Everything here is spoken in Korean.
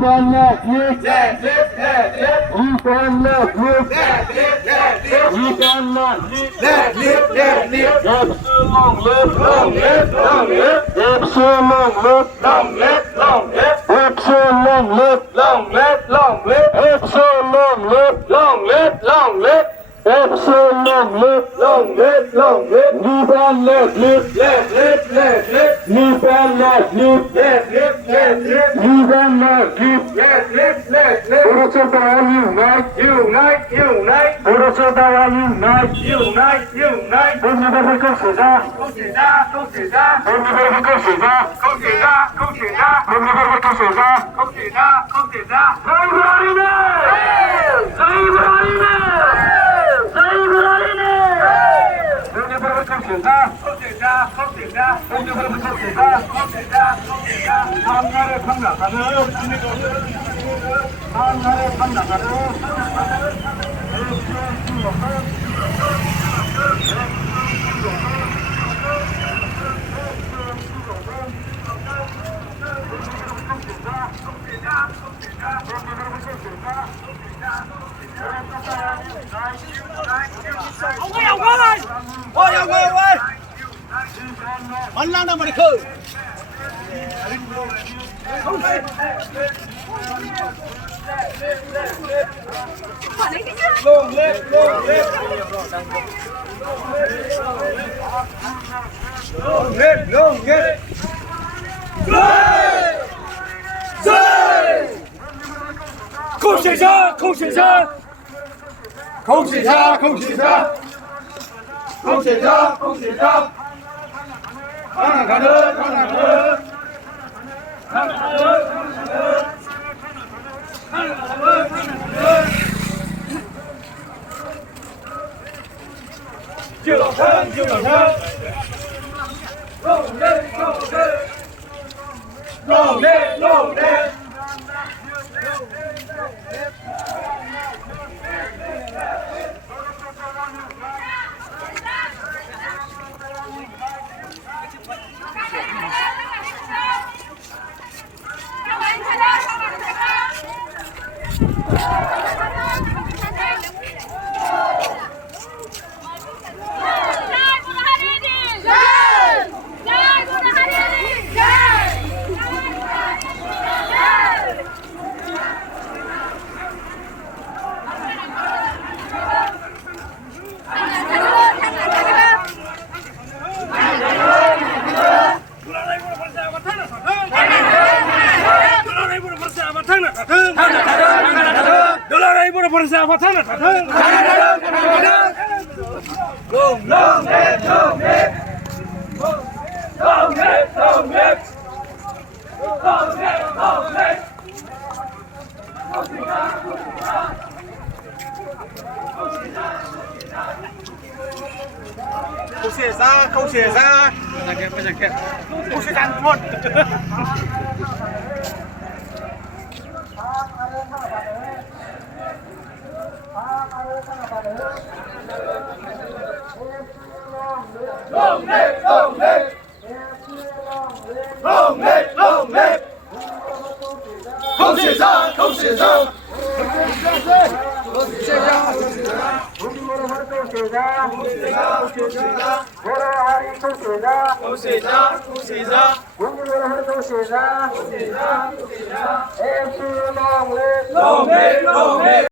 2번 랩 2번 랩 2번 랩 2번 랩 long lip long lip long lip ABSU long lip long lip long lip ABSU long lip long lip long lip ABSU long lip long lip long lip ABSU long lip long lip long lip 2번 랩 lip 2번 랩 lip 2번 랩 lip 오른쪽 다와 unite 오른쪽 다와 unite 본인의 불꽃 시작 본인의 불꽃 시작 본인의 불꽃 시작 Bắn lang mà đi khơi. Long lip. Không xảy ra. Thằng nữa. Chưa lòng thân. Long lên. Không xỉa ra. Không xỉa ra luôn. Long lip. Không xỉa ra. Long lip.